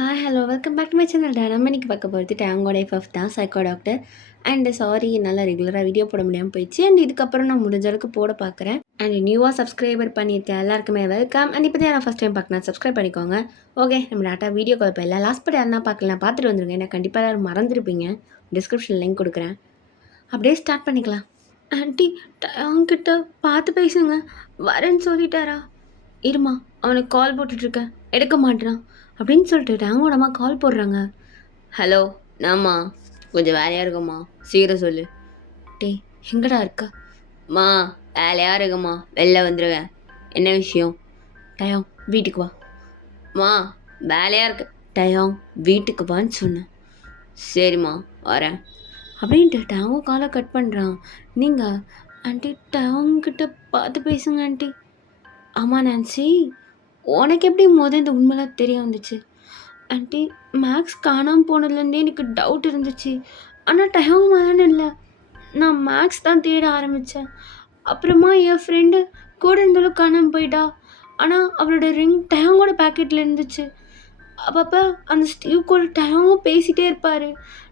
Hi hello welcome back to my channel நம்ம இன்னைக்கு பார்க்க போகிறது டேங்கோட எஃப்எஃப் தான் சைக்கோ டாக்டர். அண்ட் சாரி என்னால் ரெகுலராக வீடியோ போட முடியாமல் போயிடுச்சு. அண்ட் இதுக்கப்புறம் நான் முடிஞ்ச அளவுக்கு போட பார்க்குறேன். அண்ட் நியூவாக சப்ஸ்கிரைபர் பண்ணியிருக்கேன் எல்லாருக்குமே வெல்கம். அண்ட் இப்போ தான் நான் ஃபஸ்ட் டைம் பார்க்கணும், சப்ஸ்கிரைப் பண்ணிக்கோங்க. ஓகே, நம்ம டேட்டா வீடியோ கால் இப்போ எல்லாம் லாஸ்ட் பட் யாருன்னா பார்க்கலாம், பார்த்துட்டு வந்துருங்க. ஏன்னா கண்டிப்பாக எல்லாரும் மறந்துருப்பீங்க. டிஸ்கிரிப்ஷன் லிங்க் கொடுக்குறேன், அப்படியே ஸ்டார்ட் பண்ணிக்கலாம். ஆண்டி, அவன்கிட்ட பார்த்து பேசுங்க, வரேன்னு சொல்லிட்டாரா? இருமா, அவனுக்கு கால் போட்டுட்ருக்கேன், எடுக்க மாட்டேறான் அப்படின்னு சொல்லிட்டு அவங்களோட அம்மா கால் போடுறாங்க. ஹலோ, நாம்மா கொஞ்சம் வேலையாக இருக்கும்மா, சீக்கிரம் சொல்லு. டே, எங்கடா இருக்க? மா வேலையாக இருக்கும்மா, வெளில வந்துடுவேன். என்ன விஷயம்? டயம் வீட்டுக்கு வா. மா வேலையாக இருக்கு. டயம் வீட்டுக்கு வான்னு சொன்னேன். சரிம்மா வரேன் அப்படின்ட்டு டயவும் காலை கட் பண்ணுறான். நீங்கள் ஆண்டி டயங்கிட்ட பார்த்து பேசுங்க ஆண்டி. ஆமாம் நான்சி, உனக்கு எப்படி இந்த உண்மைலாம் தெரிய வந்துச்சு? ஆண்டி, மேக்ஸ் காணாமல் போனதுலேருந்தே எனக்கு டவுட் இருந்துச்சு. ஆனால் டயம் மேலே இல்லை, நான் மேக்ஸ் தான் தேட ஆரம்பித்தேன். அப்புறமா என் ஃப்ரெண்டு கூட இருந்தாலும் காணாமல் போயிட்டா. ஆனால் அவளோட ரிங் டயங்கோட பேக்கெட்டில் இருந்துச்சு. அப்பப்போ அந்த ஸ்டீவ் கூட டயமும் பேசிகிட்டே இருப்பார்.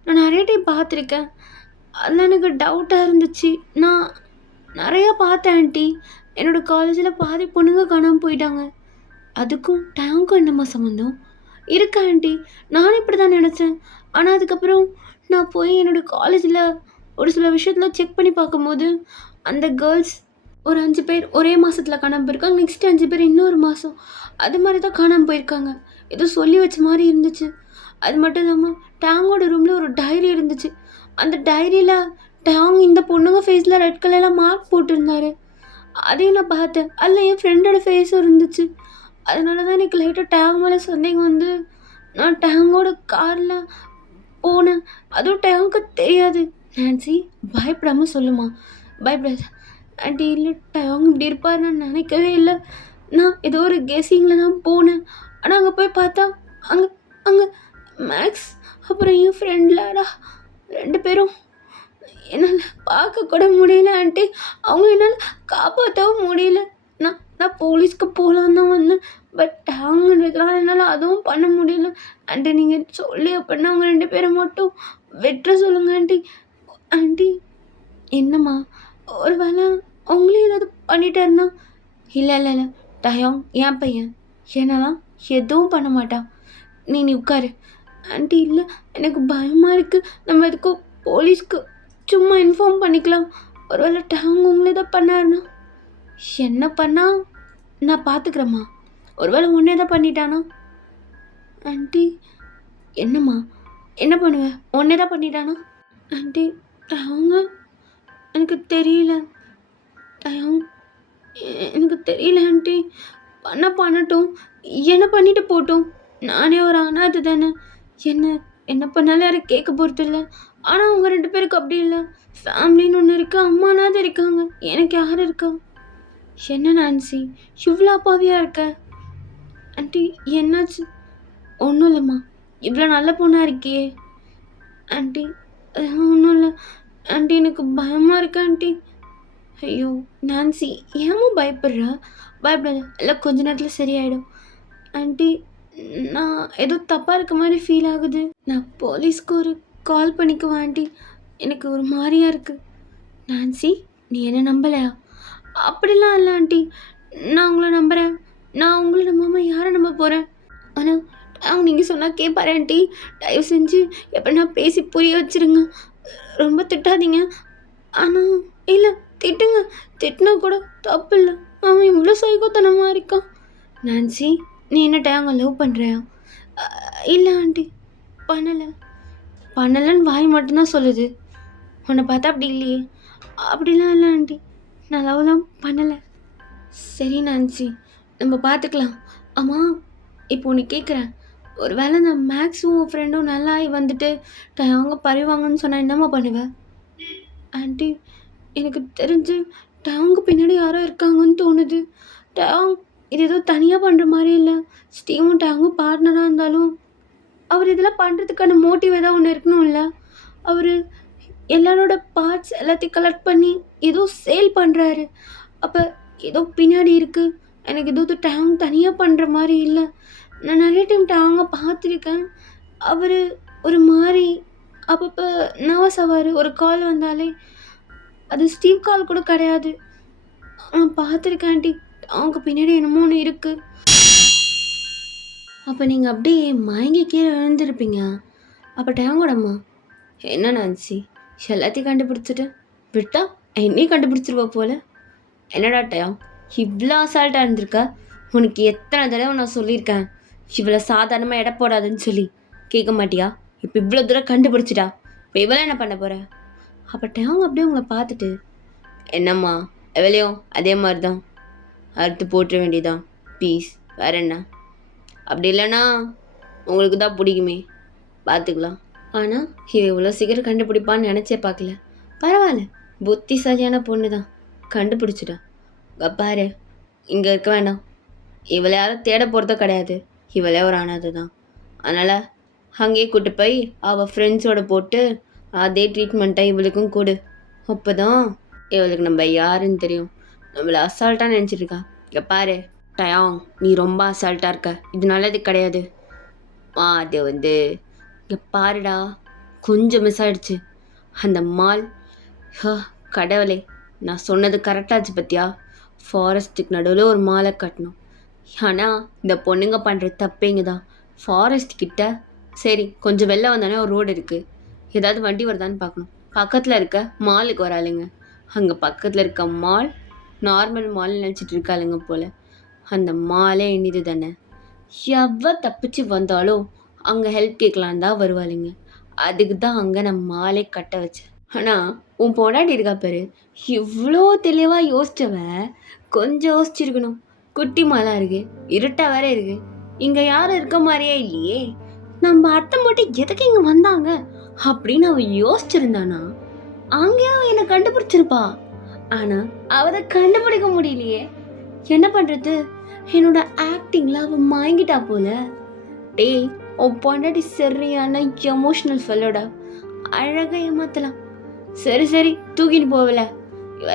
நான் நிறைய டைம் பார்த்துருக்கேன். அதில் எனக்கு டவுட்டாக இருந்துச்சு. நான் நிறையா பார்த்தேன் ஆண்டி. என்னோடய காலேஜில் பாதி பொண்ணுங்க காணாமல் போயிட்டாங்க. அதுக்கும் டேங்க்கும் என்னம்மா சம்மந்தம்? இருக்கா ஆண்டி, நானும் இப்படி தான் நினச்சேன். ஆனால் அதுக்கப்புறம் நான் போய் என்னோடய காலேஜில் ஒரு சில விஷயத்தில் செக் பண்ணி பார்க்கும்போது அந்த கேர்ள்ஸ் ஒரு 5 பேர் ஒரே மாதத்தில் காணாமல் போயிருக்காங்க. நெக்ஸ்ட் 5 பேர் இன்னொரு மாதம், அது மாதிரி தான் காணாமல் போயிருக்காங்க. ஏதோ சொல்லி வச்ச மாதிரி இருந்துச்சு. அது மட்டும் இல்லாமல் டேங்கோட ரூமில் ஒரு டைரி இருந்துச்சு. அந்த டைரியில் டேங் இந்த பொண்ணுங்க ஃபேஸில் ரெட் கலரில் மார்க் போட்டிருந்தாரு. அதையும் நான் பார்த்தேன். அதில் என் ஃப்ரெண்டோட ஃபேஸும் இருந்துச்சு. அதனால தான் எனக்கு லைட்டாக டேங் மேலே சந்தேகம் வந்து நான் டேங்கோட காரில் போனேன். அதுவும் டேங்க்கு தெரியாது. நான்சி, பயப்படாமல் சொல்லுமா, பயப்படாது. ஆண்டி, இல்லை டேங் இப்படி இருப்பார் நான் நினைக்கவே இல்லை. நான் ஏதோ ஒரு கெஸிங்கில் தான் போனேன். ஆனால் அங்கே போய் பார்த்தா அங்கே அங்கே மேக்ஸ் அப்புறம் என் ஃப்ரெண்ட்லாடா 2 பேரும் என்னால் பார்க்க கூட முடியல ஆண்டி. அவங்க என்னால் காப்பாற்றவும் முடியல. நான் போலீஸ்க்கு போகலான்னு தான் வந்தேன். பட் டேங்குன்றதுனால என்னால் அதுவும் பண்ண முடியல. ஆண்டி, நீங்கள் சொல்லி அப்படின்னா அவங்க 2 பேரை மட்டும் வெட்டுற சொல்லுங்க ஆண்டி. ஆண்டி, என்னம்மா, ஒரு வேளை அவங்களே ஏதாவது பண்ணிட்டாருன்னா? இல்லை இல்லை இல்லை, டயம் என் பையன், என்னெல்லாம் எதுவும் பண்ண மாட்டான். நீ உட்காரு. ஆண்டி, இல்லை எனக்கு பயமாக இருக்குது. நம்ம எதுக்கும் போலீஸ்க்கு சும்மா இன்ஃபார்ம் பண்ணிக்கலாம். ஒரு வேளை டேங் உங்களே தான் பண்ணாருன்னா? என்ன பண்ணா நான் பார்த்துக்கிறேம்மா. ஒரு வேளை ஒன்றே தான் பண்ணிட்டானா? ஆண்டி, என்னம்மா, என்ன பண்ணுவேன்? ஒன்றே தான் பண்ணிட்டானா? ஆண்டி, டயங்க எனக்கு தெரியல. டயம் எனக்கு தெரியல ஆண்டி. பண்ணட்டும், என்ன பண்ணிட்டு போட்டோம். நானே ஒரு அனாதை தானே. என்ன பண்ணாலும் யாரும் கேட்க போகிறது இல்லை. ஆனால் அவங்க 2 பேருக்கு அப்படி இல்லை. ஃபேமிலின்னு ஒன்று இருக்குது, அம்மானாவது இருக்காங்க. எனக்கு யார் இருக்கா? என்ன நான்சி, இவ்வளோ அப்பாவியாக இருக்க? ஆண்டி, என்னாச்சு? ஒன்றும் இல்லைம்மா, இவ்வளோ நல்ல பொண்ணாக இருக்கியே. ஆண்டி, ஒன்றும் இல்லை ஆண்டி, எனக்கு பயமாக இருக்கு ஆண்டி. ஐயோ நான்சி, ஏமா பயப்படுறா? பயப்படாத, எல்லாம் கொஞ்ச நேரத்தில் சரியாயிடும். ஆண்டி, நான் ஏதோ தப்பாக இருக்க மாதிரி ஃபீல் ஆகுது. நான் போலீஸ்க்கு ஒரு கால் பண்ணிக்குவா ஆண்டி? எனக்கு ஒரு மாதிரியாக இருக்குது. நான்சி, நீ என்ன நம்பலையா? அப்படிலாம் இல்லை ஆண்டி, நான் உங்களை நம்புகிறேன். நான் உங்களை நம்பாமல் யாரை நம்ப போகிறேன்? ஆனால் அவங்க நீங்கள் சொன்னால் கேட்பாரு ஆண்டி. தயவு செஞ்சு எப்படின்னா பேசி புரிய வச்சுருங்க. ரொம்ப திட்டாதீங்க. ஆனால் இல்லை, திட்டினா கூட தப்பு இல்லை. அவன் இவ்வளோ சைக்கோத்தனமாக இருக்கான். நான்சி, நீ என்ன டேங்க லவ் பண்ணுறியா? இல்லை ஆண்டி, பண்ணலைன்னு வாய் மட்டும்தான் சொல்லுது. உன்னை பார்த்தா அப்படி இல்லையே. அப்படிலாம் இல்லை ஆண்டி, நான் லவ்லாம் பண்ணலை. சரி நான்சி, நம்ம பார்த்துக்கலாம். ஆமாம், இப்போ ஒன்று கேட்குறேன். ஒரு வேளை நான் மேக்ஸும் ஃப்ரெண்டும் நல்லா வந்துட்டு அவங்க பறிவாங்கன்னு சொன்னால் என்னம்மா பண்ணுவேன்? ஆண்டி, எனக்கு தெரிஞ்சு டேங்கு பின்னாடி யாரோ இருக்காங்கன்னு தோணுது. டேங் இது ஏதோ தனியாக பண்ணுற மாதிரி இல்லை. ஸ்டீவும் டேங்கும் பார்ட்னராக இருந்தாலும் அவர் இதெல்லாம் பண்ணுறதுக்கான மோட்டிவ் ஏதாவது ஒன்று இருக்கணும்ல. அவர் எல்லாரோட பார்ட்ஸ் எல்லாத்தையும் கலெக்ட் பண்ணி ஏதோ சேல் பண்ணுறாரு. அப்போ ஏதோ பின்னாடி இருக்குது. எனக்கு ஏதோ டேங் தனியாக பண்ணுற மாதிரி இல்லை. நான் நிறைய டைம் அவங்க பார்த்துருக்கேன். அவர் ஒரு மாதிரி அப்பப்போ நர்வஸ் ஆவார். ஒரு கால் வந்தாலே அது ஸ்டீவ் கால் கூட கிடையாது. நான் பார்த்துருக்கேன் ஆண்டி. அவங்க பின்னாடி என்னமோ ஒன்று இருக்குது. அப்போ நீங்கள் அப்படியே மயங்கி கீழே விழுந்திருப்பீங்க. அப்போ டேங்கோட அம்மா, என்ன நான்சி எல்லாத்தையும் கண்டுபிடிச்சிட்டு விட்டா என்னையும் கண்டுபிடிச்சிருவா போல. என்னடா டயம் இவ்வளோ அசால்ட்டாக இருந்திருக்க? உனக்கு எத்தனை தடவை நான் சொல்லியிருக்கேன் இவ்வளோ சாதாரணமாக எடை போடாதுன்னு சொல்லி. கேட்க மாட்டியா? இப்போ இவ்வளோ தூரம் கண்டுபிடிச்சிட்டா, இப்போ இவ்வளோ என்ன பண்ண போகிற? அப்போ டேங்க அப்படியே உங்களை பார்த்துட்டு, என்னம்மா எவ்வளையும் அதே மாதிரி தான் அறுத்து போட்டுற வேண்டியதான் ப்ளீஸ், வேற என்ன? அப்படி இல்லைன்னா உங்களுக்கு தான் பிடிக்குமே, பார்த்துக்கலாம். ஆனால் இவ இவ்வளோ சீக்கிரம் கண்டுபிடிப்பான்னு நினச்சே பார்க்கல. பரவாயில்ல, புத்திசாலியான பொண்ணு தான், கண்டுபிடிச்சிட்டா. பாரு, இங்கே இருக்க வேண்டாம். இவளை யாரும் தேட போகிறதோ கிடையாது. இவளே ஒரு அனாதை தான். அதனால் அங்கேயே கூட்டு போய் அவள் ஃப்ரெண்ட்ஸோட போட்டு அதே ட்ரீட்மெண்ட்டை இவளுக்கும் கொடு. அப்போ தான் இவளுக்கு நம்ம யாருன்னு தெரியும். நம்மளை அசால்ட்டாக நினச்சிட்ருக்கா. இங்கே பாரு டயாங், நீ ரொம்ப அசால்ட்டாக இருக்க. இது நல்லது கிடையாது. அது இங்கே பாருடா, கொஞ்சம் மிஸ் ஆகிடுச்சு அந்த மால். கடவுளே, நான் சொன்னது கரெக்டாச்சு பத்தியா? ஃபாரஸ்ட்டுக்கு நடுவில் ஒரு மாலை கட்டணும். ஆனால் இந்த பொண்ணுங்க பண்ணுற தப்பேங்க தான். ஃபாரஸ்ட் கிட்ட சரி கொஞ்சம் வெளில வந்தோடனே ஒரு ரோடு இருக்குது, ஏதாவது வண்டி வருதான்னு பார்க்கணும். பக்கத்தில் இருக்க மாலுக்கு வராளுங்க. அங்கே பக்கத்தில் இருக்க மால் நார்மல் மால் நினச்சிட்டு இருக்காளுங்க போல். அந்த மாலே இனிது தானே. எவ்வளோ தப்பிச்சு வந்தாலும் அங்கே ஹெல்ப் கேட்கலான் தான் வருவாளுங்க. அதுக்கு தான் அங்கே நான் மாலே கட்ட வச்சேன். ஆனால் உன் பொண்டாட்டி இருக்கா பாரு, இவ்வளோ தெளிவாக யோசிச்சவ கொஞ்சம் யோசிச்சிருக்கணும். குட்டி மாலாம் இருக்கு, இருட்டாக வேற இருக்கு, இங்கே யாரும் இருக்க மாதிரியே இல்லையே, நம்ம அத்தை மட்டும் எதுக்கு இங்கே வந்தாங்க அப்படின்னு அவன் யோசிச்சிருந்தானா அங்கேயும் அவன் என்னை கண்டுபிடிச்சிருப்பா. ஆனால் அவரை கண்டுபிடிக்க முடியலையே. என்ன பண்ணுறது? என்னோட ஆக்டிங்கில் அவன் மாங்கிட்டா போல. டேய், உன் பொண்டாட்டி சரியான எமோஷ்னல் ஃபெல்லோடா, அழகாக ஏமாத்தலாம். சரி சரி தூக்கிட்டு போகல,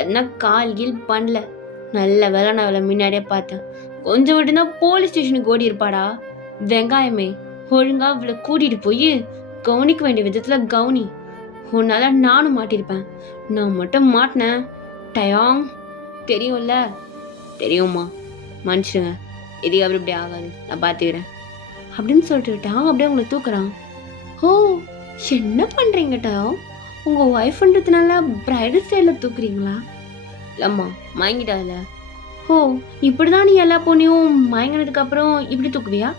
என்ன கால் கீழ் பண்ணல. நல்ல வேலை நான் அவளை முன்னாடியே பார்த்தேன். கொஞ்சம் விட்டுனா போலீஸ் ஸ்டேஷனுக்கு ஓடி இருப்பாடா. வெங்காயமே, ஒழுங்கா அவளை கூட்டிகிட்டு போய் கவனிக்க வேண்டிய விதத்தில் கவனி. உன்னால நானும் மாட்டியிருப்பேன். நான் மட்டும் மாட்டினேன் டயாங், தெரியும்ல? தெரியும்மா, மனுஷங்க இது அப்படி இப்படி ஆகாது, நான் பார்த்துக்கிறேன் அப்படின்னு சொல்லிட்டு டயாங் அப்படியே உங்களை தூக்குறான். ஓ, என்ன பண்ணுறீங்க டயாங்? உங்கள் ஒய்ஃப்ன்றதுனால பிரைடல் ஸ்டைலில் தூக்குறீங்களா? இல்லைம்மா, மயங்கிட்டால. ஓ, இப்படி தான் நீ எல்லா பொண்ணையும் மயங்கினதுக்கப்புறம் இப்படி தூக்குவியா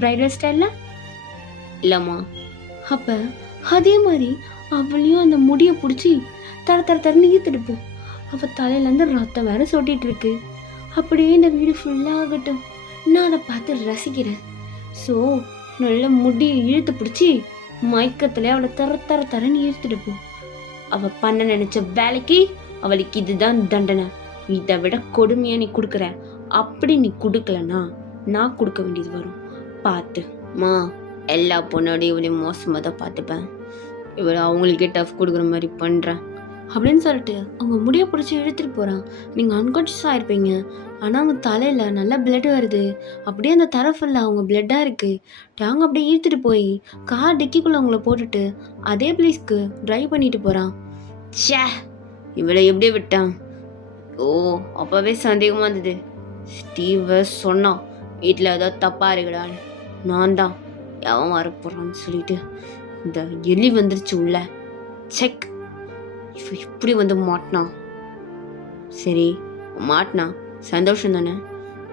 பிரைடல் ஸ்டைலில்? இல்லைம்மா. அப்போ அதே மாதிரி அவளையும் அந்த முடியை பிடிச்சி தர தர தரன்னு ஈர்த்துட்டு போ. அவள் தலையிலேருந்து ரத்தம் வேற சொட்டிகிட்டு இருக்கு. அப்படியே இந்த வீடு ஃபுல்லாக ஆகட்டும், நான் அதை பார்த்து ரசிக்கிறேன். ஸோ நல்ல முடியை இழுத்து பிடிச்சி மயக்கத்தில் அவளை தர தர தரன்னு இழுத்துட்டு போ. அவள் பண்ண நினச்ச வேலைக்கு அவளுக்கு இதுதான் தண்டனை. இதை விட கொடுமையாக நீ கொடுக்குற. அப்படி நீ கொடுக்கலன்னா நான் கொடுக்க வேண்டியது வரும். பார்த்துமா, எல்லா பொண்ணோடையும் இவளையும் மோசமாக தான் பார்த்துப்பேன். இவளை அவங்களுக்கே டஃப் கொடுக்குற மாதிரி பண்ணுறேன் அப்படின்னு சொல்லிட்டு அவங்க முடியை பிடிச்சி இழுத்துட்டு போகிறான். நீங்கள் அன்கான்ஷியஸாக இருப்பீங்க. ஆனால் அவங்க தலையில் நல்லா பிளட் வருது. அப்படியே அந்த தர ஃபுல்லாக அவங்க பிளட்டாக இருக்குது. அவங்க அப்படியே இழுத்துட்டு போய் கார் டிக்கிக்குள்ளே அவங்கள போட்டுட்டு அதே பிளேஸ்க்கு ட்ரைவ் பண்ணிட்டு போகிறான். ச்சே, இவளை எப்படி விட்டான்? ஓ, அப்போவே சந்தேகமாக இருந்தது. ஸ்டீவ் சொன்னான் வீட்டில் ஏதோ தப்பாக இருக்குடான்னு. நான் தான் எவன் வரப்போகிறான்னு சொல்லிட்டு இந்த எலி வந்துருச்சு உள்ள. செக், இப்போ இப்படி வந்து மாட்டினான். சரி மாட்டினா சந்தோஷம் தானே.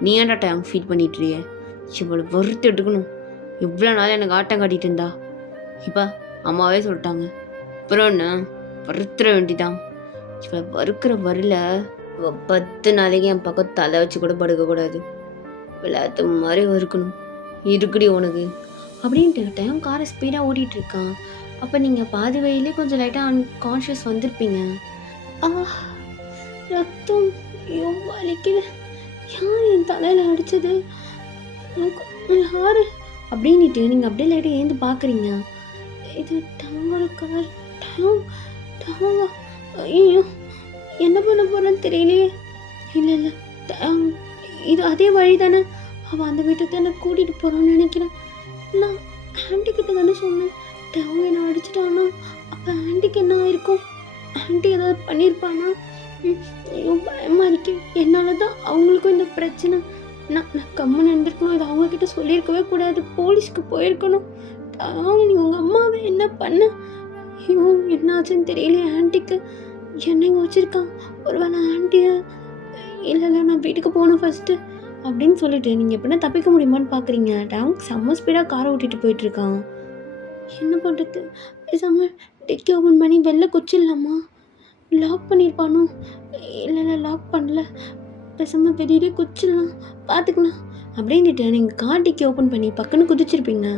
நீ ஏன்டா டைம் ஃபீல் பண்ணிட்டுறிய? இவ்வளோ வறுத்து எடுக்கணும். எவ்வளோ நாள் எனக்கு ஆட்டம் காட்டிட்டு இருந்தா. இப்போ அம்மாவே சொல்லிட்டாங்க, அப்புறம் என்ன வறுத்துற வேண்டிதான். இவளை வறுக்கிற வரல 10 நாளைக்கு என் பக்கம் தலை வச்சு கூட படுக்கக்கூடாது. விளையாட்டு மாதிரி வறுக்கணும். இருக்குடி உனக்கு அப்படின்ட்டு டைம் காரை ஸ்பீடாக ஓடிட்டு இருக்கான். அப்போ நீங்கள் பாதி வழியிலே கொஞ்சம் லைட்டாக அன்கான்ஷியஸ் வந்திருப்பீங்க. ரத்தம் வலிக்குது. யார் என் தலையில் அடித்தது? யார் அப்படின்ட்டு நீங்கள் அப்படியே லைட்டாக ஏந்து பார்க்குறீங்க. இது டாங்கோட கார். டாங்க, ஐயோ என்ன பண்ண போகிறேன்னு தெரியலையே. இல்லை இது அதே வழி தானே. அவள் அந்த வீட்டுக்கு தான் நான் கூட்டிகிட்டு போகிறான்னு நினைக்கிறேன். நான் ஆண்டி கிட்ட தானே சொன்னேன் அவங்க என்னை அடிச்சிட்டானா, அப்போ ஆண்டிக்கு என்ன ஆயிருக்கும்? ஆண்டி ஏதாவது பண்ணியிருப்பானா? ஐயோ பயமாக இருக்கு. என்னால் தான் அவங்களுக்கும் இந்த பிரச்சனை. நான் கம்மன் இருந்திருக்கணும். இது அவங்கக்கிட்ட சொல்லியிருக்கவே கூடாது. போலீஸ்க்கு போயிருக்கணும். நீ உங்கள் அம்மாவை என்ன பண்ண? ஐயோ என்னாச்சுன்னு தெரியல. ஆண்டிக்கு என்னைங்க வச்சுருக்கான். ஒருவேளை ஆண்டியை இல்லை நான் வீட்டுக்கு போகணும் ஃபஸ்ட்டு அப்படின்னு சொல்லிட்டு நீங்கள் எப்படின்னா தப்பிக்க முடியுமான்னு பார்க்குறீங்க. டேங்க் செம்ம ஸ்பீடாக காரை ஓட்டிகிட்டு போயிட்டுருக்கான். என்ன பண்ணுறது? பேசாமல் டெக்கி ஓப்பன் பண்ணி வெளில குச்சிடலாமா? லாக் பண்ணியிருப்பானோ? இல்லை லாக் பண்ணல. பேசாமல் வெளியே குச்சிடலாம், பார்த்துக்கலாம் அப்படின்ட்டு நீங்கள் கார் டிக்கி ஓப்பன் பண்ணி பக்கன்னு குதிச்சிருப்பீங்க.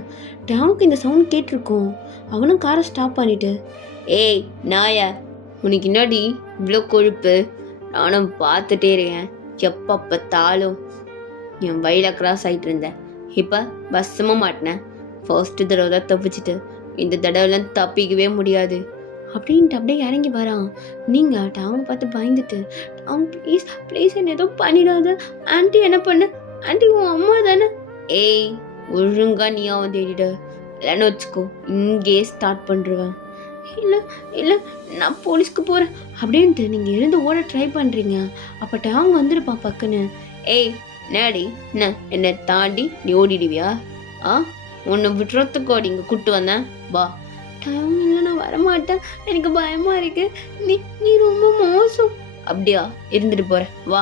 டேங்க்கு இந்த சவுண்ட் கேட்டிருக்கோம். அவனும் காரை ஸ்டாப் பண்ணிவிட்டு, ஏய் நாயா, உனக்கு என்னடி இவ்வளோ கொழுப்பு? நானும் பார்த்துட்டே இருக்கேன். எப்போ பார்த்தாலும் என் வயலை கிராஸ் ஆகிட்டு இருந்தேன். இப்போ பஸ்ஸமாக மாட்டினேன். ஃபர்ஸ்ட்டு தடவை தான் தப்பிச்சிட்டு, இந்த தடவைலாம் தப்பிக்கவே முடியாது அப்படின்ட்டு அப்படியே இறங்கி வரான். நீங்கள் அவங்க பார்த்து பயந்துட்டு, அவங்க ப்ளீஸ் என்ன ஏதோ பண்ணிடாத. ஆண்டி என்ன பண்ணு? ஆண்டி உன் அம்மா தானே? ஏய் ஒழுங்கா நீ அவன் தேடிடு, இல்லைன்னு வச்சுக்கோ இங்கேயே ஸ்டார்ட் பண்ணுருவேன். இல்லை நான் போலீஸ்க்கு போகிறேன் அப்படின்ட்டு நீங்கள் எழுந்து ஓட ட்ரை பண்ணுறீங்க. அப்போ அவங்க வந்துருப்பான் பக்குன்னு. ஏய் நேடி என்னை தாண்டி நீ ஓடிடுவியா? உன்னை விட்டுறதுக்கு ஓடி இங்கே கூப்பிட்டு வந்தேன் வா. டைம் இல்லை நான் வரமாட்டேன், எனக்கு பயமாக இருக்கு. நீ ரொம்ப மோசம். அப்படியா? இருந்துட்டு போகிறேன் வா.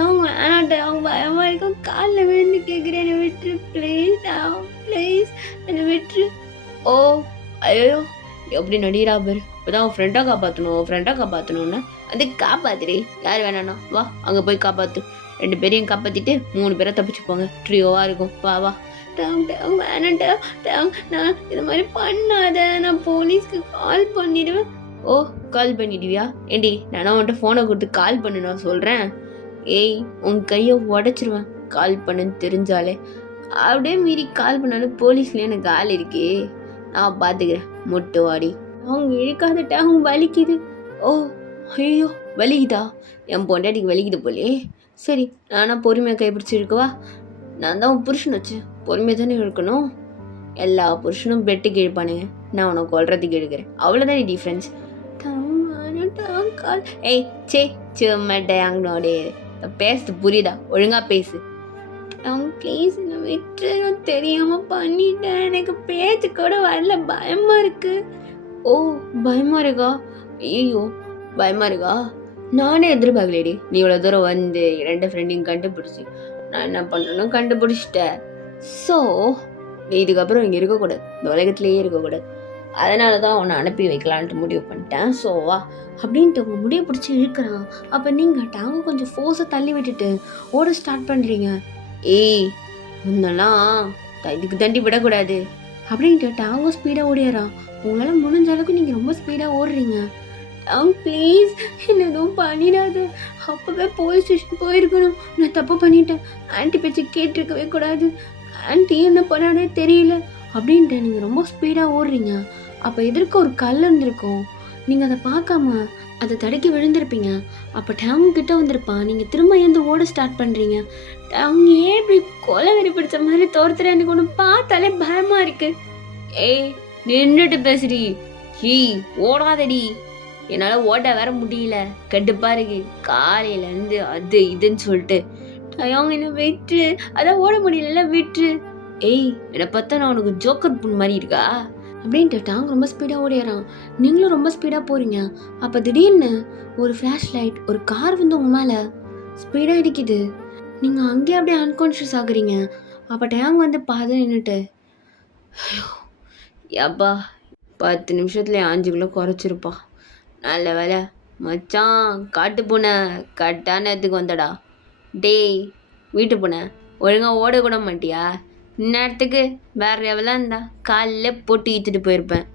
அவங்க வேணாட்டம், அவங்க பயமாக இருக்கும். காலில் விழுந்து கேட்குறேன், என்னை விட்டுரு ப்ளீஸ். ப்ளீஸ் என்னை விட்டுரு. ஓ ஐயோ எப்படி நடிகிறா பேர். இப்போதான் உன் ஃப்ரெண்டாக காப்பாற்றணும்னா வந்து காப்பாத்துறே. யார் வேணாண்ணா வா, அங்கே போய் காப்பாற்று. 2 பேரையும் காப்பாற்றிட்டு 3 பேரை தப்பிச்சு போங்க. ட்ரியோவாக இருக்கும். வா வா. வேணாம் நான் இது மாதிரி பண்ணாத, நான் போலீஸ்க்கு கால் பண்ணிடுவேன். ஓ கால் பண்ணிடுவியா? ஏண்டி நானும் உன்கிட்ட ஃபோனை கொடுத்து கால் பண்ணு நான் சொல்கிறேன். ஏய் உன் கையை உடச்சிருவேன் கால் பண்ணுன்னு தெரிஞ்சாலே. அப்படியே மீறி கால் பண்ணாலும் போலீஸ்லேயே எனக்கு ஆள் இருக்கே, நான் பார்த்துக்கிறேன். மொட்டு வாடி. அவங்க இழுக்காதட்டா அவங்க வலிக்குது. ஓ ஐயோ வலிக்குதா? என் பொண்டாட்டிக்கு வலிக்குது போலே. சரி நானா பொறுமையாக கைப்பிடிச்சி இருக்கவா? நான் தான் உன் புருஷன் வச்சு பொறுமையாக தானே இருக்கணும். எல்லா புருஷனும் பெட்டுக்கு இழுப்பானுங்க, நான் உனக்கு கொல்றதுக்கு எடுக்கிறேன். அவ்வளோதான் டிஃப்ரென்ஸ். ஏய் சும்மாட்டே பேசுது புரியுதா? ஒழுங்காக பேசு. ப்ளீஸ் என்னை விட்டு, நான் தெரியாமல் பண்ணிட்டேன். எனக்கு பேச்சு கூட வரல, பயமாக இருக்கு. ஓ பயமாக இருக்கா? ஐயோ பயமாக இருக்கா? நானே எதிர்பார்க்கலடி நீ இவ்வளோ தூரம் வந்து 2 ஃப்ரெண்டையும் கண்டுபிடிச்சி. நான் என்ன பண்ணுறேன்னு கண்டுபிடிச்சிட்டேன். ஸோ நீ இதுக்கப்புறம் இங்கே இருக்கக்கூடாது, இந்த உலகத்துலேயே இருக்கக்கூடாது. அதனால தான் உன்னை அனுப்பி வைக்கலான்ட்டு முடிவு பண்ணிட்டேன். ஸோ வா அப்படின்ட்டு உங்கள் முடிவை பிடிச்சி இழுக்கிறான். அப்போ நீங்கள் டாங்க கொஞ்சம் ஃபோர்ஸை தள்ளி விட்டுட்டு ஓட ஸ்டார்ட் பண்ணுறீங்க. ஏய் முன்னெல்லாம் இதுக்கு தண்டி விடக்கூடாது அப்படின்ட்டு டாங்க ஸ்பீடாக ஓடிடுறான். உங்களால் முடிஞ்ச அளவுக்கு நீங்கள் ரொம்ப ஸ்பீடாக ஓடுறீங்க. ப்ளீஸ் என்ன எதுவும் பண்ணிடாது. அப்போவே போலீஸ் ஸ்டேஷன் போயிருக்கணும். நான் தப்பு பண்ணிட்டேன். ஆன்ட்டி பேச்சு கேட்டிருக்கவே கூடாது. ஆன்ட்டி என்ன பண்ணானே தெரியல அப்படின்ட்டு நீங்கள் ரொம்ப ஸ்பீடாக ஓடுறீங்க. அப்போ எதிர்க்க ஒரு கல் இருந்திருக்கும். நீங்கள் அதை பார்க்காம அதை தடுக்கி விழுந்திருப்பீங்க. அப்போ டேங்கு கிட்ட வந்திருப்பான். நீங்கள் திரும்ப ஏந்து ஓட ஸ்டார்ட் பண்ணுறீங்க. அவங்க ஏன் இப்படி கொலை வெறி பிடிச்ச மாதிரி தோர்த்துற? எனக்கு ஒன்று பார்த்தாலே பயமாக இருக்கு. ஏய் நின்றுட்டு பேசுடி. ஏய் ஓடாதடி. என்னால் ஓட வேற முடியல, கடுப்பா இருக்கு. காலையிலேருந்து அது இதுன்னு சொல்லிட்டு அவங்க என்ன விட்டுரு. அதான் ஓட முடியல விட்டுரு. ஏய் என்னை பார்த்தா நான் உனக்கு ஜோக்கர் புண் மாதிரி இருக்கா அப்படின்ட்டு டாங்க ரொம்ப ஸ்பீடாக ஓடிடுறான். நீங்களும் ரொம்ப ஸ்பீடாக போகிறீங்க. அப்போ திடீர்னு ஒரு ஃப்ளாஷ் லைட், ஒரு கார் வந்து உங்கள் மேலே ஸ்பீடாக இடிக்குது. நீங்கள் அங்கேயே அப்படியே அன்கான்ஷியஸ் ஆகுறீங்க. அப்போ டேங் வந்து பாதை நின்றுட்டு, ஐயோ ஏப்பா 10 நிமிஷத்துல 5 கிலோ குறைச்சிருப்பா. நல்ல வேலை மச்சான். காட்டு பூனை கரெக்டான இடத்துக்கு வந்தடா. டேய் வீட்டு பூனை ஒழுங்காக ஓடக்கூட மாட்டியா? இந்நேரத்துக்கு வேறு எவ்வளோ இருந்தா காலில் போட்டு ஈத்துட்டு போயிருப்பேன்.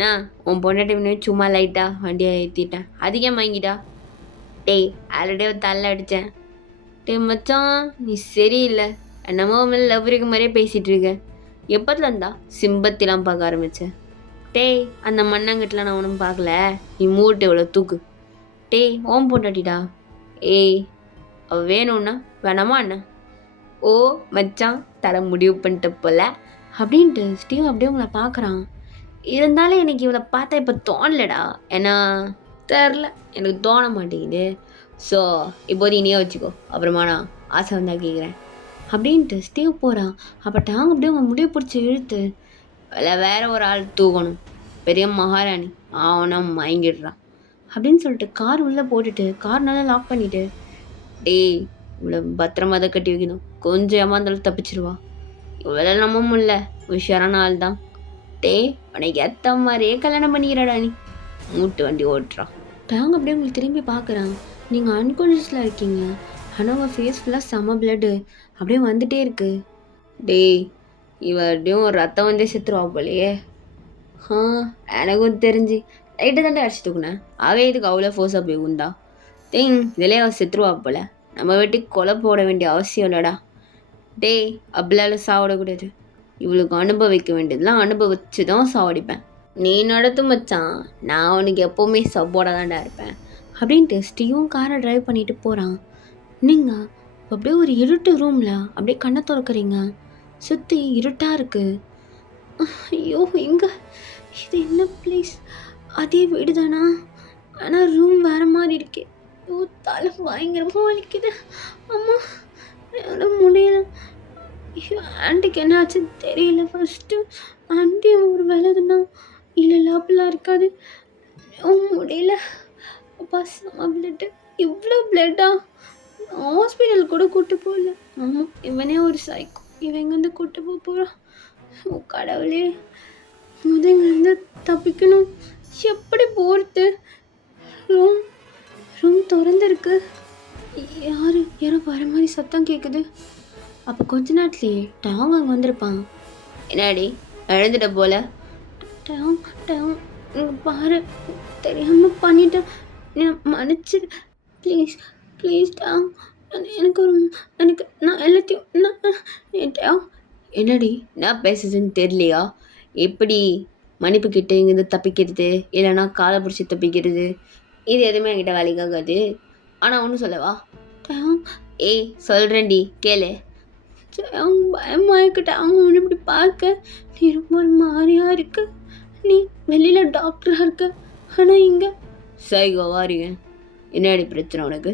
நான் உன் பொண்டாட்டி சும்மா லைட்டாக வண்டியை ஏற்றிட்டேன், அதிகம் வாங்கிட்டா. டேய் ஆல்ரெடி தள்ள அடித்தேன். டேய் மச்சான் நீ சரியில்லை. என்னமோ மேலே லவ் இருக்க மாதிரியே பேசிகிட்டு இருக்க. எப்போத்துல இருந்தா சிம்பத்திலாம் பார்க்க ஆரம்பித்தேன். டேய் அந்த மண்ணாங்கிட்டலாம் நான் ஒன்றும் பார்க்கல. நீ மூட்டு இவ்வளோ தூக்கு. டேய் ஓம் பொண்டாட்டிடா. ஏய் அவள் வேணும்னா வேணாமா அண்ணா? ஓ மச்சான் தர முடிவு பண்ணிட்ட போல அப்படின்ட்டு ஸ்டீவ் அப்படியே உங்களை பார்க்குறான். இருந்தாலும் எனக்கு இவளை பார்த்தா இப்போ தோணலடா. ஏன்னா தெரில, எனக்கு தோண மாட்டேங்குது. ஸோ இப்போது நீயே வச்சுக்கோ, அப்புறமா நான் ஆசை வந்தா கேட்குறேன் அப்படின்ட்டு ஸ்டீவ் போகிறான். அப்போ டாங் அப்படியே அவங்க முடிவு பிடிச்சி இழுத்து, இல்லை வேற ஒரு ஆள் தூக்கணும், பெரிய மகாராணி அவனா மயங்கிடுறான் அப்படின்னு சொல்லிட்டு கார் உள்ளே போட்டுட்டு கார் நல்லா லாக் பண்ணிவிட்டு, டேய் இவ்வளோ பத்திரமா தான் கட்டி வைக்கணும், கொஞ்சம் ஏமாந்தாலும் தப்பிச்சிருவா, இவ்வளோ நம்ப முடியல, உஷாரான ஆள் தான், டேய் உனக்கு ஏற்ற மாதிரியே கல்யாணம் பண்ணிக்கிறடா நீ, மூட்டு வண்டி ஓட்டுறான். டாங் அப்படியே உங்களுக்கு திரும்பி பார்க்குறான். நீங்கள் அன்கான்ஷியஸில் இருக்கீங்க, ஆனால் உங்கள் ஃபேஸ் ஃபுல்லாக செம பிளட்டு அப்படியே வந்துட்டே இருக்கு. டேய் இவர்டையும் ரத்தம் வந்தே செத்துருவா போலையே. எனக்கும் தெரிஞ்சு லைட்டை தாண்டே அடிச்சு தூக்குனேன், அவன் இதுக்கு அவ்வளோ ஃபோர்ஸாக போய் உண்டா. இதிலே அவள் செத்துருவா போல, நம்ம வெட்டி கொலை போட வேண்டிய அவசியம் இல்லைடா. டேய் அப்படிலால சாப்பிடக்கூடாது, இவளுக்கு அனுபவிக்க வேண்டியதெல்லாம் அனுபவிச்சு தான் சாவடிப்பேன். நீ நடத்து மச்சான், நான் உனக்கு எப்போவுமே சப்போர்ட்டாக தான்டா இருப்பேன் அப்படின்ட்டு ஸ்டீவும் காரை ட்ரைவ் பண்ணிட்டு போகிறான். நீங்கள் அப்படியே ஒரு இருட்டு ரூமில் அப்படியே கண்ணை திறக்கிறீங்க. சுற்றி இருட்டாக இருக்குது. ஐயோ எங்கே இது, என்ன பிளேஸ்? அதே வீடு தானா? ஆனால் ரூம் வேறு மாதிரி இருக்கே. ஐயோ தலை பயங்கரமாக வலிக்குது. அம்மா என்னால் முடியல. ஐயோ ஆண்டிக்கு என்ன ஆச்சுன்னு தெரியல. ஃபஸ்ட்டு ஆண்டி ஒரு வேலைதுன்னா இல்லை அப்படிலாம் இருக்காது. முடியல. அப்பா செம்ம பிளட்டு, இவ்வளோ பிளட்டா? ஹாஸ்பிட்டல் கூட கூட்டு போகல. ஆமாம் இவனே ஒரு சைக்கோ, இவன் எங்கேருந்து கூட்டு போக போகிறான்? ஓ கடவுளே, முதங்கலேருந்து தப்பிக்கணும், எப்படி போகிறது? ரூம் திறந்துருக்கு. யாரோ வர மாதிரி சத்தம் கேட்குது. அப்போ கொஞ்ச நேரத்துலேயே டாங் அங்கே வந்திருப்பான். என்னாடி எழுந்துட்ட போல? டாங் பாரு, தெரியாமல் பண்ணிட்டேன், மன்னிச்சிடு ப்ளீஸ் ப்ளீஸ் டாங். எனக்கு நான் எல்லாத்தையும் என்னடி நான் பேசுறதுன்னு தெரியலையா? எப்படி மன்னிப்பு கிட்ட இங்கேருந்து தப்பிக்கிறது, இல்லைன்னா காலை பிடிச்சி தப்பிக்கிறது, இது எதுவுமே என்கிட்ட வேலைக்காகாது. ஆனால் ஒன்றும் சொல்லவா? ஏய் சொல்கிறேன்டி கேளு. பயமாக இருக்கட்ட, அவங்க இப்படி பார்க்க நீ ரொம்ப ஒரு மாதிரியாக இருக்கு. நீ வெளியில் டாக்டராக இருக்க, ஆனால் இங்கே சைகோவா இருக்கேன். என்னடி பிரச்சனை உனக்கு?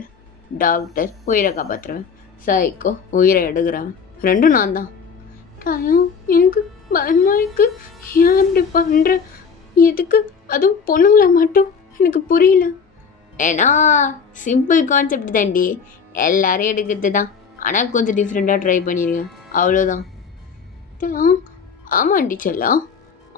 டாக்டர் உயிரை காப்பாற்றுறேன், சைக்கோ உயிரை எடுக்கிறேன், ரெண்டும் நான் தான். எனக்கு பயமாக இருக்கு. ஏன் இப்படி பண்ணுற? எதுக்கு? அதுவும் பொண்ணுங்களை மட்டும் எனக்கு புரியல. ஏன்னா சிம்பிள் கான்செப்ட் தாண்டி, எல்லாரையும் எடுக்கிறது தான், ஆனால் கொஞ்சம் டிஃப்ரெண்ட்டாக ட்ரை பண்ணியிருக்கேன், அவ்வளோதான். ஆமாண்டி செல்லம்,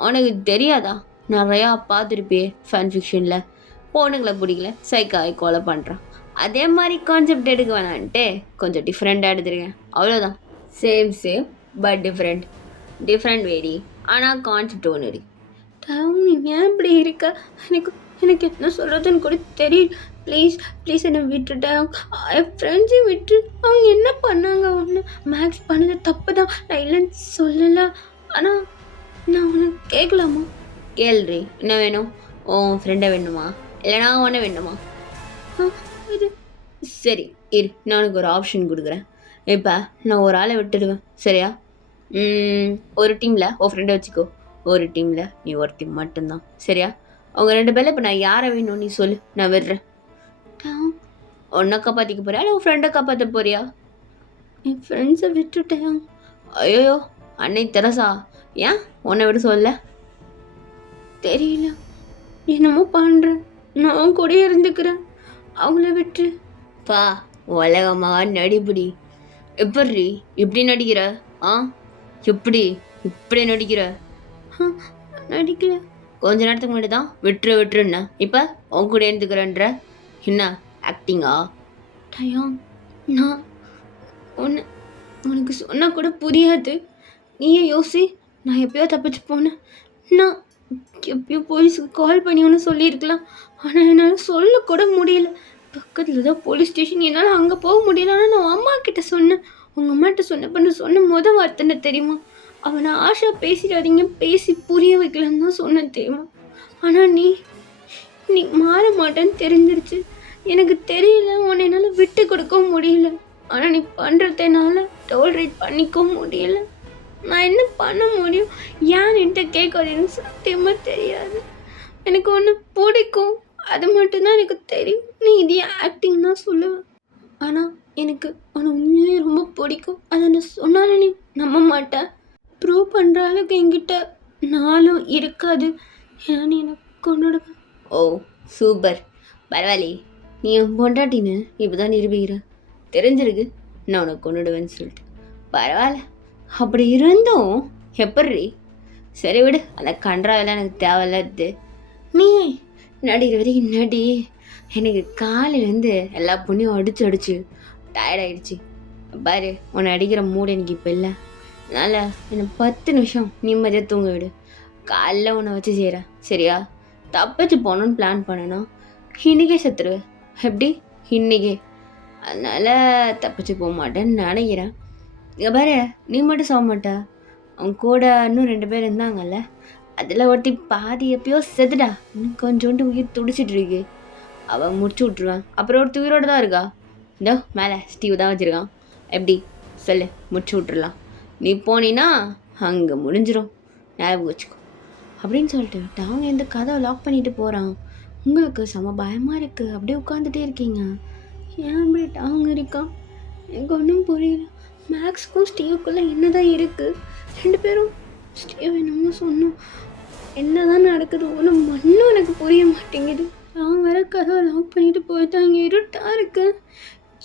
உனக்கு தெரியாதா? நிறையா பார்த்துருப்பே ஃபேன் ஃபிக்ஷனில், பொண்ணுங்களை பிடிக்கல சைக்காய் கொலை பண்ணுறான். அதே மாதிரி கான்செப்ட் எடுக்க வேணான்ட்டு கொஞ்சம் டிஃப்ரெண்ட்டாக எடுத்துருக்கேன், அவ்வளோதான். சேம் பட் டிஃப்ரெண்ட் வேடி, ஆனால் கான்செப்ட் ஒன்று இருக்கு. நீ ஏன் இப்படி இருக்க? எனக்கு என்ன சொல்கிறதுன்னு கூட தெரியல. ப்ளீஸ் என்னை விட்டுட்டேன். என் ஃப்ரெண்ட்ஸையும் விட்டு. அவங்க என்ன பண்ணாங்க? ஒன்று மேக்ஸ் பண்ணது தப்பு தான், நான் இல்லைன்னு சொல்லலை. ஆனால் நான் உனக்கு கேட்கலாமா? கேள்றி, என்ன வேணும்? உன் ஃப்ரெண்டை வேணுமா இல்லைனா உன்னை வேணுமா? இது சரி இரு, நான் உனக்கு ஒரு ஆப்ஷன் கொடுக்குறேன். இப்போ நான் ஒரு ஆளை விட்டுடுவேன், சரியா? ஒரு டீமில் உன் ஃப்ரெண்டை வச்சுக்கோ, ஒரு டீமில் நீ ஒருத்தி மட்டும்தான், சரியா? அவங்க 2 பேரில் இப்போ நான் யாரை வேணும் நீ சொல்லு, நான் விடுறேன். உன்னை காப்பாற்றிக்க போறியா இல்லை உன் ஃப்ரெண்டை காப்பாற்ற போறியா? என் ஃப்ரெண்ட்ஸை விட்டுட்டேன். ஐயோ அன்னை தெரசா, ஏன் உன்னை விட சொல்ல? தெரியல, என்னமோ பண்ணுறேன், நான் கூட இருந்துக்கிறேன், அவங்கள விட்டு. பா உலகமாக நடிபடி. எப்படி இப்படி நடிக்கிற? இப்படி நடிக்கிற? நடிக்கல, கொஞ்ச நேரத்துக்கு முன்னாடி தான் விட்டுருன்னா இப்போ உன் கூட இருந்துக்கிறேன்ற, என்ன ஆக்டிங்கா? நான் உனக்கு சொன்னால் கூட புரியாது, நீயே யோசி. நான் எப்பயோ தப்பிச்சு போனேன், நான் எப்பயோ போலீஸுக்கு கால் பண்ணி ஒன்று சொல்லியிருக்கலாம், ஆனால் என்னால் சொல்லக்கூட முடியல. பக்கத்தில் தான் போலீஸ் ஸ்டேஷன், என்னால் அங்கே போக முடியல. ஆனால் நான் அம்மா கிட்ட சொன்னேன், உங்கள் அம்மாட்ட சொன்ன மொதல் வார்த்தைன்னு தெரியுமா? அவனை ஆஷா பேசிடாதீங்க, பேசி புரிய வைக்கலான்னு தான் சொன்னேன் தெரியுமா? ஆனால் நீ மாற மாட்டேன்னு தெரிஞ்சிருச்சு. எனக்கு தெரியல, உன்னை என்னால் விட்டு கொடுக்கவும் முடியல. ஆனால் நீ பண்ணுறதுனால டோலரேட் பண்ணிக்க முடியல. நான் என்ன பண்ண முடியும்? ஏன்னுட்டு கேட்காது, எனக்கு சத்தியமாக தெரியாது. எனக்கு ஒன்று பிடிக்கும், அது மட்டும்தான் எனக்கு தெரியும். நீ இதே ஆக்டிங் தான் சொல்லுவேன். ஆனால் எனக்கு உன்னை உண்மையிலே ரொம்ப பிடிக்கும். அதை நான் சொன்னாலும் நீ நம்ப மாட்டேன். ப்ரூவ் பண்ணுற அளவுக்கு என்கிட்ட நாளும் இருக்காது. ஏன்னா நீ எனக்கு கொண்டுடுவேன். ஓ சூப்பர், பரவாயில்லையே. நீ என் பொண்டாட்டின்னு இப்போ தான் நிரூபிக்கிற. தெரிஞ்சிருக்கு நான் உனக்கு கொண்டுடுவேன்னு சொல்லிட்டு. பரவாயில்ல, அப்படி இருந்தும் எப்படி? சரி விடு, அந்த கன்றாவெல்லாம் எனக்கு தேவையில்லாது. நீ நடிக்கிற வரைக்கும் நடி. எனக்கு காலையிலேருந்து எல்லா பொண்ணையும் அடிச்சு டயர்டாயிடுச்சு. பாரு, உன்னை அடிக்கிற மூடு எனக்கு இப்போ இல்லை. அதனால் என்னை 10 நிமிஷம் நிம்மதியாக தூங்க விடு. காலைல உன்னை வச்சு செய்கிறேன், சரியா? தப்பிச்சு போகணுன்னு பிளான் பண்ணணும், இன்றைக்கே செத்துருவேன். எப்படி? இன்றைக்கே. அதனால் தப்பிச்சு போக மாட்டேன்னு நினைக்கிறேன். இங்கே பாரு, நீ மட்டும் சாக மாட்டா, அவன் கூட இன்னும் 2 பேர் இருந்தாங்கல்ல, அதில் ஒருத்தி பாதி எப்பயோ செத்துடா. இன்னும் கொஞ்சோண்டு உயிர் துடிச்சிட்டு இருக்கு. அவன் முடிச்சு விட்ருவான். அப்புறம் ஒருத்தி உயிரோடு தான் இருக்கா, இதோ மேலே ஸ்டீவ் தான் வச்சுருக்கான். எப்படி சொல்லு, முடிச்சு விட்றலாம். நீ போனீன்னா அங்கே முடிஞ்சிடும், ஞாபகம் வச்சுக்கோ அப்படின்னு சொல்லிட்டு அவங்க இந்த கதவை லாக் பண்ணிட்டு போகிறான். உங்களுக்கு செம பயமாக இருக்குது. அப்படியே உட்காந்துட்டே இருக்கீங்க. ஏன் அப்படி அவங்க இருக்கான்? எனக்கு ஒன்றும் புரியல. மேக்ஸுக்கும் ஸ்டீவுக்குள்ளே என்ன தான் இருக்குது? 2 பேரும் ஸ்டீவ் என்னமோ சொன்னோம். என்ன தான் நடக்குது ஒன்றும் மண்ணும் எனக்கு புரிய மாட்டேங்குது. அவங்க வேற கதவை லாக் பண்ணிட்டு போயிட்டாங்க. இருட்டாக இருக்கு.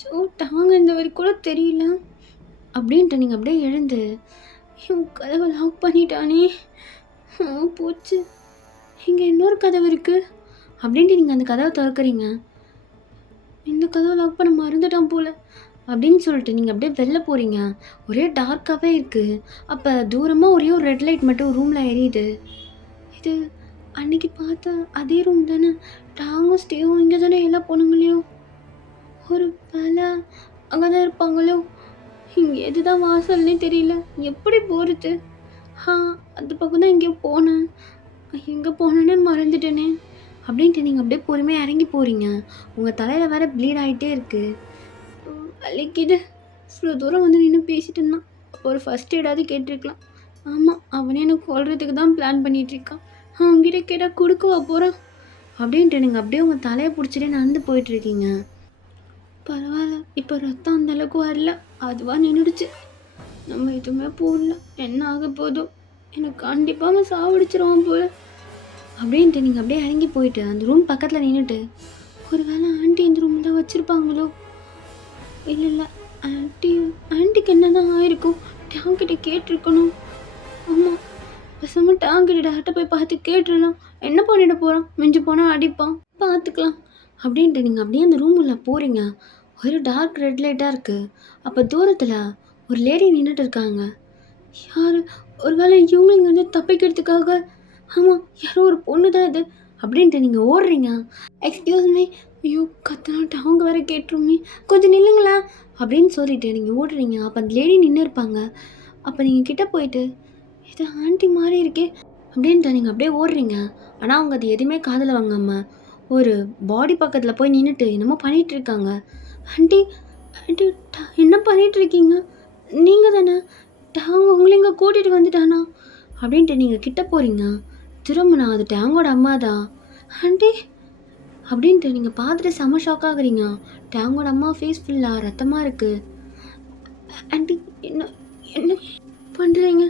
ஸோ டாங்க இந்த வரைக்கும் கூட தெரியல அப்படின்ட்டு நீங்கள் அப்படியே எழுந்து கதவை லாக் பண்ணிட்டானே, போச்சு, இங்கே இன்னொரு கதவு இருக்குது அப்படின்ட்டு நீங்கள் அந்த கதவை திறக்கிறீங்க. இந்த கதவை லாக் பண்ண மறந்துட்டான் போல் அப்படின்னு சொல்லிட்டு நீங்கள் அப்படியே வெளில போகிறீங்க. ஒரே டார்க்காகவே இருக்குது. அப்போ தூரமாக ஒரே ஒரு ரெட் லைட் மட்டும் ரூமில் எரியுது. இது அன்னைக்கு பார்த்த அதே ரூம் தானே? டாங்கும் ஸ்டேவும் இங்கே தானே எல்லா பொண்ணுங்களையும். ஒரு வேலை அங்கே தான் இருப்பாங்களோ? இங்கே எதுதான் வாசல்னே தெரியல, எப்படி போகிறது? அந்த பக்கம் தான் எங்கேயோ போனேன், எங்கே போனேன்னு மறந்துட்டேனே அப்படின்ட்டு நீங்கள் அப்படியே பொறுமையாக இறங்கி போகிறீங்க. உங்கள் தலையில் வேறு ப்ளீட் ஆகிட்டே இருக்குது. வலிக்குது. இவ்வளோ தூரம் வந்து நின்று பேசிட்டு இருந்தான். அப்போ ஒரு ஃபஸ்ட் எய்டாவது கேட்டிருக்கலாம். ஆமாம், அவனே எனக்கு கொள்றதுக்கு தான் பிளான் பண்ணிகிட்ருக்கான். அவங்ககிட்ட கேட்டால் கொடுக்கவா போகிறான் அப்படின்ட்டு நீங்கள் அப்படியே உங்கள் தலையை பிடிச்சிட்டே நடந்து போயிட்டுருக்கீங்க. பரவாயில்ல, இப்போ ரத்தம் அந்தளவுக்கு வரல, அதுவாக நின்றுடுச்சு. நம்ம எதுவுமே போடல, என்ன ஆக போதும், எனக்கு கண்டிப்பாக அவன் சாவடிச்சிருவான் போல அப்படின்ட்டு நீங்கள் அப்படியே இறங்கி போயிட்டு அந்த ரூம் பக்கத்தில் நின்றுட்டு, ஒரு வேளை ஆண்டி இந்த ரூமில் தான் வச்சுருப்பாங்களோ? இல்லை, ஆண்டிக்கு என்ன தான் ஆயிருக்கும்? டேங்கிட்ட கேட்டிருக்கணும். ஆமாம், பேசாமல் டேங்கிட்ட டேரக்டாக போய் பார்த்து கேட்டுடலாம். என்ன பண்ணிட போகிறான்? மிஞ்சி போனால் அடிப்பான், பார்த்துக்கலாம் அப்படின்ட்டு நீங்கள் அப்படியே அந்த ரூம் உள்ள போகிறீங்க. ஒரு டார்க் ரெட் லைட்டாக இருக்குது. அப்போ தூரத்தில் ஒரு லேடி நின்றுட்டு இருக்காங்க. யார்? ஒரு வேளை இவங்க வந்து தப்பிக்கிறதுக்காக? ஆமாம், யாரோ ஒரு பொண்ணு தான் இது அப்படின்ட்டு நீங்கள் ஓடுறீங்க. எக்ஸ்கியூஸ் மீ, ஐயோ கத்தனாட்டு அவங்க வேறு கேட்டுருமே, கொஞ்சம் நில்லுங்களா அப்படின்னு சொல்லிட்டு நீங்கள் ஓடுறீங்க. அப்போ அந்த லேடி நின்று இருப்பாங்க. அப்போ நீங்கள் கிட்டே போயிட்டு, இது ஆண்டி மாதிரி இருக்கே அப்படின்ட்டு நீங்கள் அப்படியே ஓடுறீங்க. ஆனால் அவங்க அது எதுவுமே காதில் வாங்காமல் ஒரு பாடி பக்கத்தில் போய் நின்றுட்டு என்னமோ பண்ணிகிட்ருக்காங்க. ஆண்டி ஆண்டி என்ன பண்ணிகிட்ருக்கீங்க? நீங்கள் தானே? டேங் உங்களை இங்கே கூட்டிகிட்டு வந்துட்டானா அப்படின்ட்டு நீங்கள் கிட்ட போகிறீங்க. திரும்பினா அது டேங்கோட அம்மா தான். ஆண்டி அப்படின்ட்டு நீங்கள் பார்த்துட்டு செம்ம ஷாக் ஆகுறீங்க. டேங்கோட அம்மா ஃபேஸ் ஃபுல்லாக ரத்தமாக இருக்குது. ஆண்டி என்ன என்ன பண்ணுறீங்க?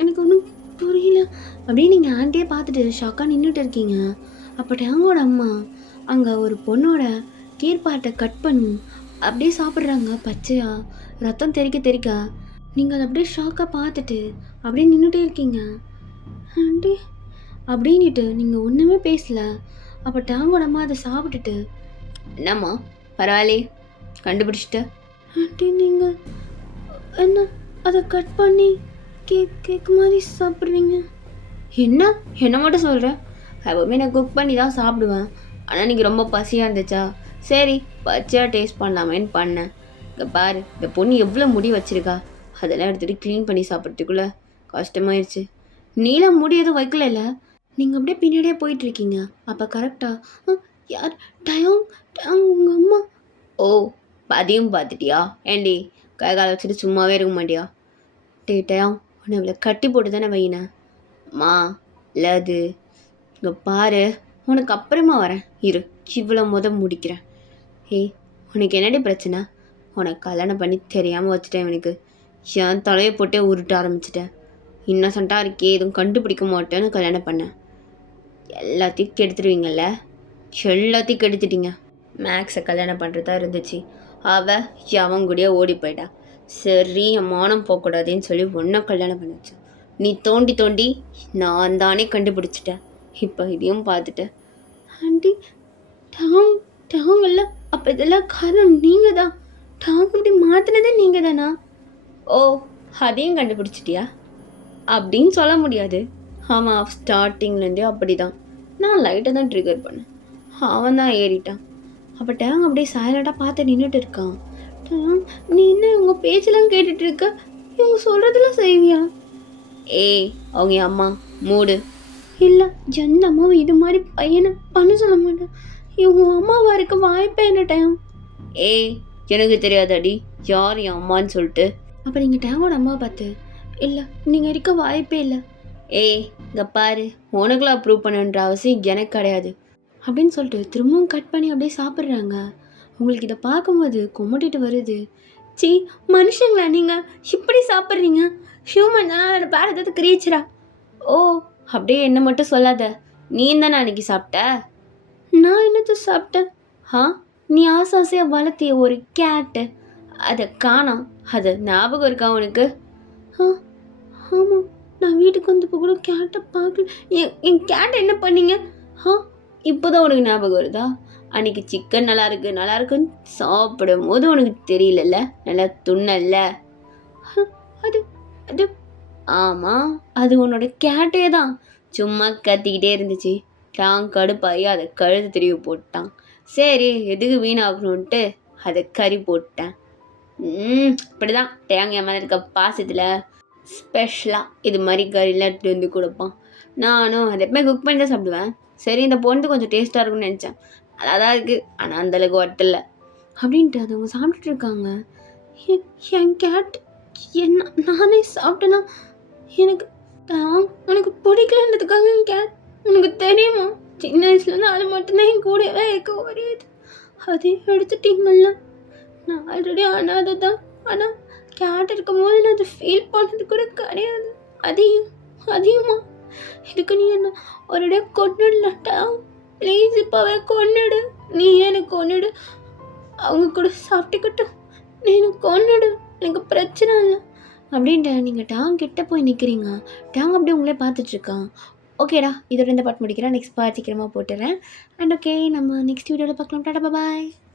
எனக்கு ஒன்றும் புரியல அப்படின்னு நீங்கள் ஆண்டியே பார்த்துட்டு ஷாக்காக நின்றுட்டு இருக்கீங்க. அப்போ டேங்கோட அம்மா அங்கே ஒரு பொண்ணோட கீழ்பாட்டை கட் பண்ணி அப்படியே சாப்பிட்றாங்க பச்சையாக, ரத்தம் தெறிக்க. நீங்கள் அதை அப்படியே ஷாக்காக பார்த்துட்டு அப்படியே நின்றுட்டே இருக்கீங்க. ஆண்டி அப்படின்ட்டு நீங்கள் ஒன்றுமே பேசல. அப்போ டேங்கோட அம்மா அதை சாப்பிட்டுட்டு, என்னம்மா பரவாயில்லையே கண்டுபிடிச்சிட்ட? ஆண்டி நீங்கள் என்ன அதை கட் பண்ணி கேக் மாதிரி சாப்பிட்றீங்க? என்ன மட்டும் சொல்கிறேன்? எப்போவுமே நான் குக் பண்ணி தான் சாப்பிடுவேன். ஆனால் இன்றைக்கி ரொம்ப பசியாக இருந்துச்சா, சரி பச்சையாக டேஸ்ட் பண்ணலாமேன்னு பண்ணேன். இங்கே பாரு, இந்த பொண்ணு எவ்வளோ முடி வச்சுருக்கா, அதெல்லாம் எடுத்துகிட்டு க்ளீன் பண்ணி சாப்பிட்றதுக்குள்ளே கஷ்டமாயிடுச்சு. நீலாம் முடி எதுவும் வைக்கல. நீங்கள் அப்படியே பின்னாடியே போயிட்டுருக்கீங்க. அப்போ கரெக்டாக யார்? டயோங் உங்கள் அம்மா. ஓ, அதையும் பார்த்துட்டியா? ஏண்டி கை காலை வச்சுட்டு சும்மாவே இருக்க மாட்டியா? டேட்டையா உன்னை இவ்வளோ கட்டி போட்டு தானே வையினேன். மா இல்லை அது இங்கே பாரு, உனக்கு அப்புறமா வரேன் இரு, இவ்வளோ முடிக்கிறேன். ஏய் உனக்கு என்னடி பிரச்சனை? உனக்கு கல்யாணம் பண்ணி தெரியாமல் வச்சுட்டேன். இவனுக்கு என் தலையை போட்டே உருட்ட ஆரம்பிச்சிட்டேன். இன்னசென்ட்டாக இருக்கே, எதுவும் கண்டுபிடிக்க மாட்டேன்னு கல்யாணம் பண்ணேன். எல்லாத்தையும் கெடுத்துடுவீங்கல்ல, எல்லாத்தையும் கெடுத்துட்டீங்க. மேக்ஸை கல்யாணம் பண்ணுறதா இருந்துச்சு, அவள் அவன் கூடயே ஓடி போயிட்டா. சரி என் மானம் போகக்கூடாதுன்னு சொல்லி ஒன்றை கல்யாணம் பண்ணிச்சு. நீ தோண்டி தோண்டி நான் தானே கண்டுபிடிச்சிட்டேன். இப்போ இதையும் பார்த்துட்டேன். ஆண்டி டாங்கல்ல, அப்போ இதெல்லாம் காரணம் நீங்கள் தான். டாங் இப்படி மாற்றினதே நீங்கள் தானா? ஓ அதையும் கண்டுபிடிச்சிட்டியா? அப்படின்னு சொல்ல முடியாது. ஆமாம், ஸ்டார்டிங்லேருந்தே அப்படி தான். நான் லைட்டை தான் ட்ரிகர் பண்ணேன், அவன் தான் ஏறிட்டான். அப்போ டேங் அப்படியே சைலண்டாக பார்த்து நின்றுட்டு இருக்கான். டேங் நீ என்ன இவங்க பேச்செல்லாம் கேட்டுட்டு இருக்க? இவங்க சொல்கிறதெல்லாம் செய்வியா? ஏய் அவங்க அம்மா மூடு. இல்லை எந்த அம்மாவும் இது மாதிரி பையனை பண்ண சொல்ல மாட்டேன். இவங்க அம்மாவா இருக்க வாய்ப்பே என்ன டேங்? ஏய் எனக்கு தெரியாதாடி யார் என் அம்மான்னு சொல்லிட்டு. அப்போ நீங்கள் டேங்கோட அம்மாவை பார்த்து இல்லை நீங்கள் இருக்க வாய்ப்பே இல்லை. ஏய் இங்கே பாரு, உனக்குலாம் ப்ரூவ் பண்ணுன்ற அவசியம் எனக்கு கிடையாது அப்படின்னு சொல்லிட்டு திரும்பவும் கட் பண்ணி அப்படியே சாப்பிட்றாங்க. உங்களுக்கு இதை பார்க்கும்போது கும்பிட்டுட்டு வருது. சி மனுஷங்களா நீங்கள் இப்படி சாப்பிட்றீங்க? ஹியூமன் தானே, வேறு வேறு ஏதாவது கிரீச்சரா? ஓ அப்படியே என்ன மட்டும் சொல்லாத, நீ தானே அன்னைக்கு சாப்பிட்ட? நான் என்னது சாப்பிட்டேன்? நீ ஆசாசையாக வளர்த்திய ஒரு கேட்டு, அதை காணோம். அது ஞாபகம் இருக்கா உனக்கு? ஆமாம், நான் வீட்டுக்கு வந்தப்போ கூட கேட்டை பார்க்கல. என் கேட்டை என்ன பண்ணீங்க? இப்போதான் உனக்கு ஞாபகம் வருதா? அன்னைக்கு சிக்கன் நல்லா இருக்குன்னு சாப்பிடும் போது உனக்கு தெரியலல்ல, நல்லா துண்ணல்ல. அது அது ஆமாம், அது உன்னோட கேட்டே தான். சும்மா கத்திக்கிட்டே இருந்துச்சு. டாங் கடுப்பாகி அதை கழுத்து திருவி போட்டான். சரி எதுக்கு வீணாகணுன்ட்டு அதை கறி போட்டேன். இப்படிதான் டேங் என் மேலே இருக்க பாசத்தில் ஸ்பெஷலாக இது மாதிரி கறிலாம் எடுத்துகிட்டு வந்து கொடுப்பான். நானும் அதை எப்பவுமே குக் பண்ணி தான் சாப்பிடுவேன். சரி இந்த பொண்ணு கொஞ்சம் டேஸ்ட்டாக இருக்கும்னு நினச்சேன். நல்லா தான் இருக்குது, ஆனால் அந்தளவுக்கு ஒட்டல அப்படின்ட்டு அதை அவங்க சாப்பிட்டுட்டு இருக்காங்க. என் கேட் என்ன நானே சாப்பிட்டேன்னா எனக்கு உனக்கு பிடிக்கலன்றதுக்காக என் கேட் உனக்கு தெரியுமா? சின்ன வயசுலேருந்து அது மட்டும்தான் என் கூடவே இருக்க ஒரே இது. அதையும் எடுத்துட்டீங்கல்ல. நான் ஆல்ரெடி அனாதை தான், ஆனால் கேட் இருக்கும் போது நான் அதை ஃபீல் பண்ணது கூட கிடையாது. அதையுமா இதுக்கு நீ என்ன ஒரே கொண்டுடலாட்டா? ப்ளீஸ் இப்போவே கொண்டுடு. நீ எனக்கு கொண்டுடு, அவங்க கூட சாப்பிட்டுக்கிட்டும் நீ எனக்கு கொண்டுடு, எனக்கு பிரச்சனை இல்லை அப்படின்ட்டு நீங்கள் டாங் கிட்ட போய் நிற்கிறீங்க. டாங் அப்படியே உங்களே பார்த்துட்ருக்கான். ஓகேடா, இதோட இந்த பாட்டு முடிக்கிறேன். நெக்ஸ்ட் பார்ட் சீக்கிரமாக போட்டுறேன். அண்ட் ஓகே, நம்ம நெக்ஸ்ட் வீடியோவில் பார்க்கலாம். டாடா பாய்.